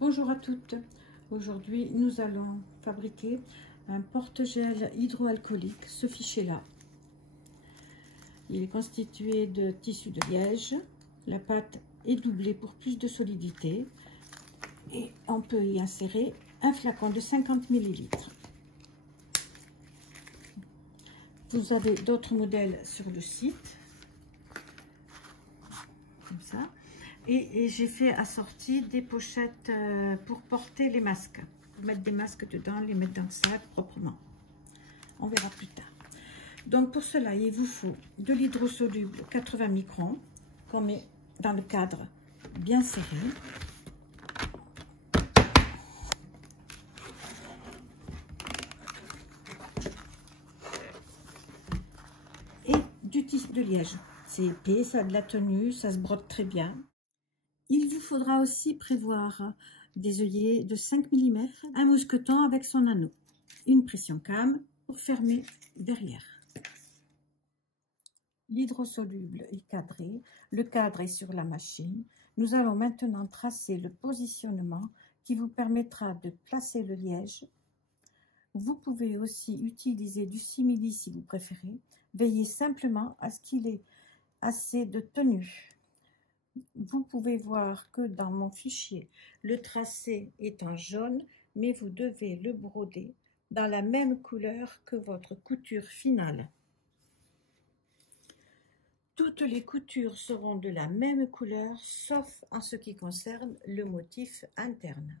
Bonjour à toutes. Aujourd'hui, nous allons fabriquer un porte-gel hydroalcoolique, ce fichet-là. Il est constitué de tissu de liège. La pâte est doublée pour plus de solidité et on peut y insérer un flacon de 50 ml. Vous avez d'autres modèles sur le site, comme ça. Et j'ai fait assortir des pochettes pour porter les masques. Pour mettre des masques dedans, les mettre dans le sac proprement. On verra plus tard. Donc pour cela, il vous faut de l'hydrosoluble 80 microns, qu'on met dans le cadre bien serré. Et du tissu de liège. C'est épais, ça a de la tenue, ça se brode très bien. Il vous faudra aussi prévoir des œillets de 5 mm, un mousqueton avec son anneau, une pression cam pour fermer derrière. L'hydrosoluble est cadré, le cadre est sur la machine. Nous allons maintenant tracer le positionnement qui vous permettra de placer le liège. Vous pouvez aussi utiliser du simili si vous préférez. Veillez simplement à ce qu'il ait assez de tenue. Vous pouvez voir que dans mon fichier, le tracé est en jaune, mais vous devez le broder dans la même couleur que votre couture finale. Toutes les coutures seront de la même couleur, sauf en ce qui concerne le motif interne.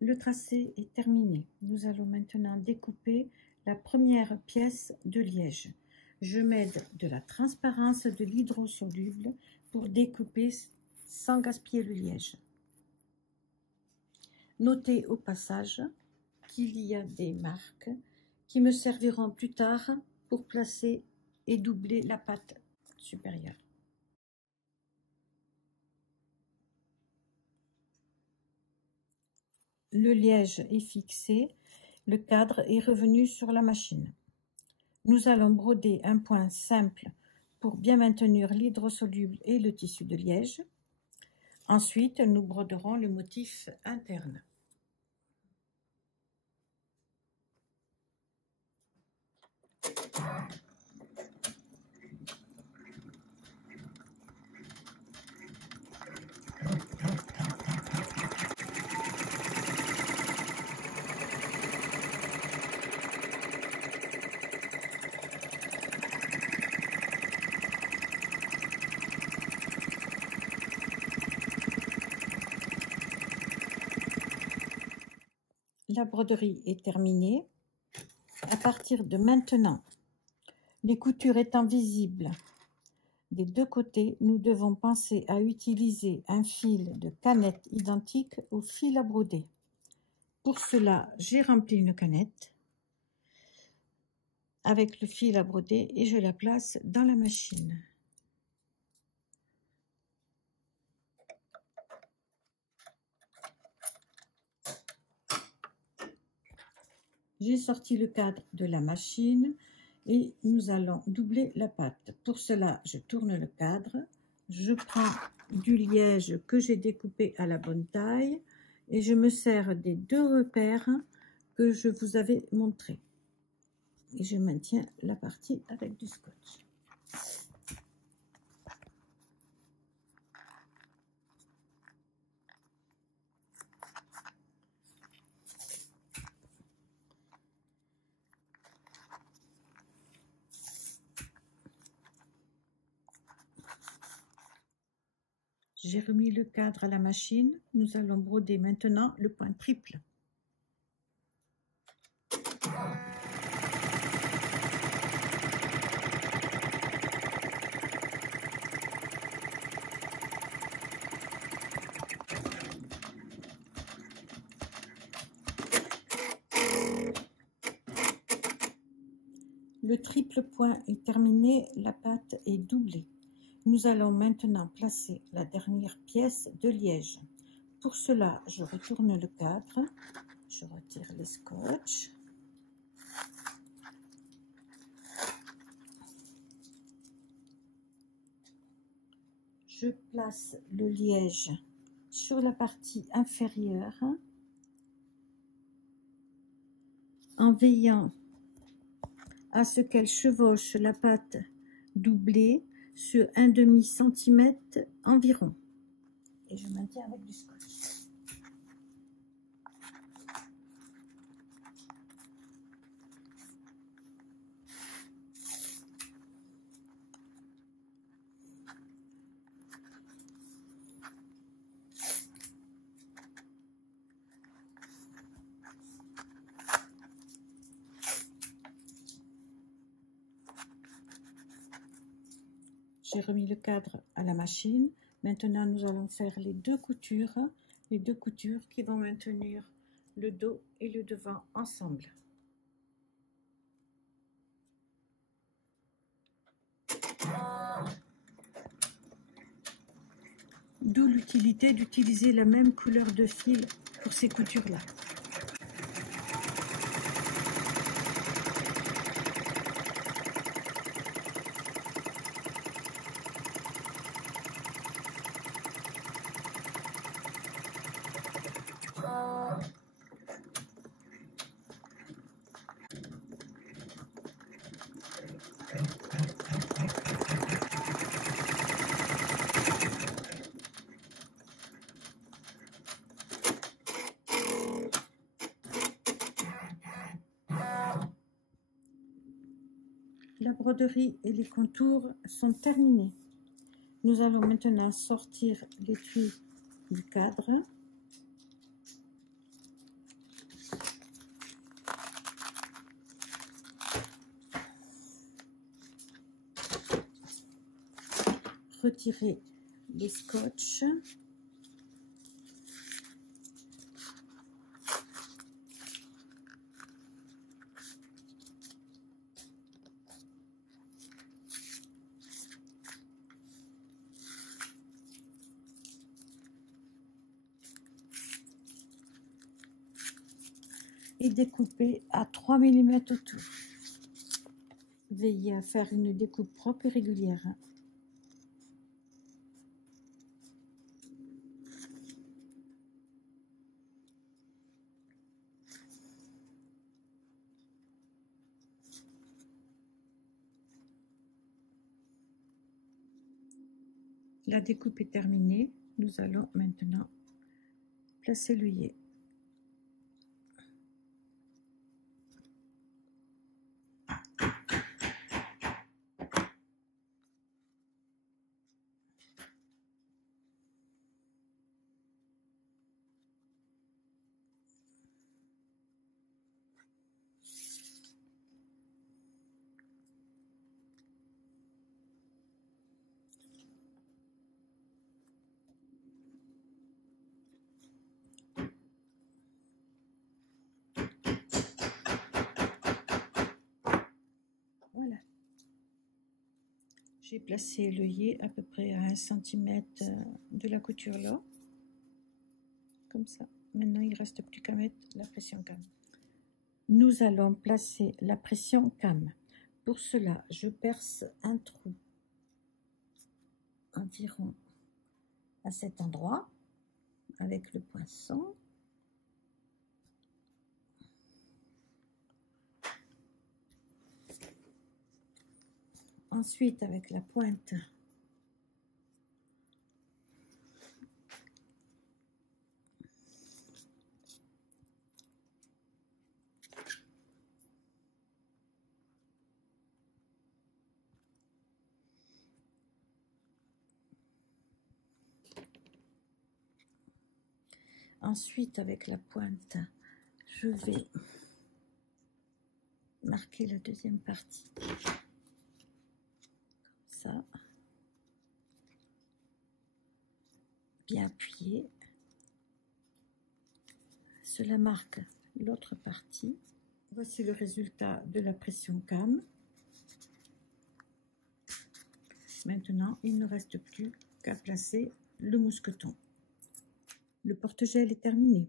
Le tracé est terminé. Nous allons maintenant découper la première pièce de liège. Je m'aide de la transparence de l'hydrosoluble pour découper sans gaspiller le liège. Notez au passage qu'il y a des marques qui me serviront plus tard pour placer et doubler la pâte supérieure. Le liège est fixé, le cadre est revenu sur la machine. Nous allons broder un point simple pour bien maintenir l'hydrosoluble et le tissu de liège. Ensuite, nous broderons le motif interne. La broderie est terminée. À partir de maintenant, les coutures étant visibles des deux côtés, nous devons penser à utiliser un fil de canette identique au fil à broder. Pour cela, j'ai rempli une canette avec le fil à broder et je la place dans la machine. J'ai sorti le cadre de la machine et nous allons doubler la pâte. Pour cela, je tourne le cadre, je prends du liège que j'ai découpé à la bonne taille et je me sers des deux repères que je vous avais montrés. Et je maintiens la partie avec du scotch. J'ai remis le cadre à la machine. Nous allons broder maintenant le point triple. Le triple point est terminé, la pâte est doublée. Nous allons maintenant placer la dernière pièce de liège. Pour cela, je retourne le cadre, je retire les scotch. je place le liège sur la partie inférieure en veillant à ce qu'elle chevauche la pâte doublée sur 1/2 cm environ. Et je maintiens avec du scotch. J'ai remis le cadre à la machine. Maintenant, nous allons faire les deux coutures qui vont maintenir le dos et le devant ensemble. D'où l'utilité d'utiliser la même couleur de fil pour ces coutures-là. La broderie et les contours sont terminés. Nous allons maintenant sortir l'étui du cadre. Retirer les scotch. Et découper à 3 mm autour. Veillez à faire une découpe propre et régulière. La découpe est terminée. Nous allons maintenant placer l'œillet. Voilà. J'ai placé l'œillet à peu près à 1 cm de la couture là. Comme ça. Maintenant, il ne reste plus qu'à mettre la pression cam. Nous allons placer la pression cam. Pour cela, je perce un trou environ à cet endroit avec le poinçon. Ensuite, avec la pointe, je vais marquer la deuxième partie. Ça, bien appuyé. Cela marque l'autre partie. Voici le résultat de la pression cam. Maintenant, il ne reste plus qu'à placer le mousqueton. Le porte-gel est terminé.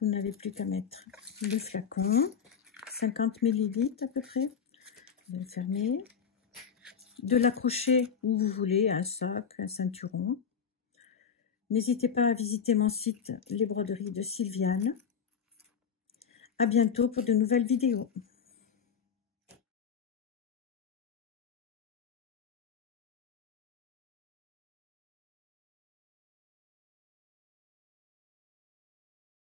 Vous n'avez plus qu'à mettre le flacon, 50 ml à peu près. Vous le fermez. de l'accrocher où vous voulez, un sac, un ceinturon. N'hésitez pas à visiter mon site Les Broderies de Sylviane. À bientôt pour de nouvelles vidéos.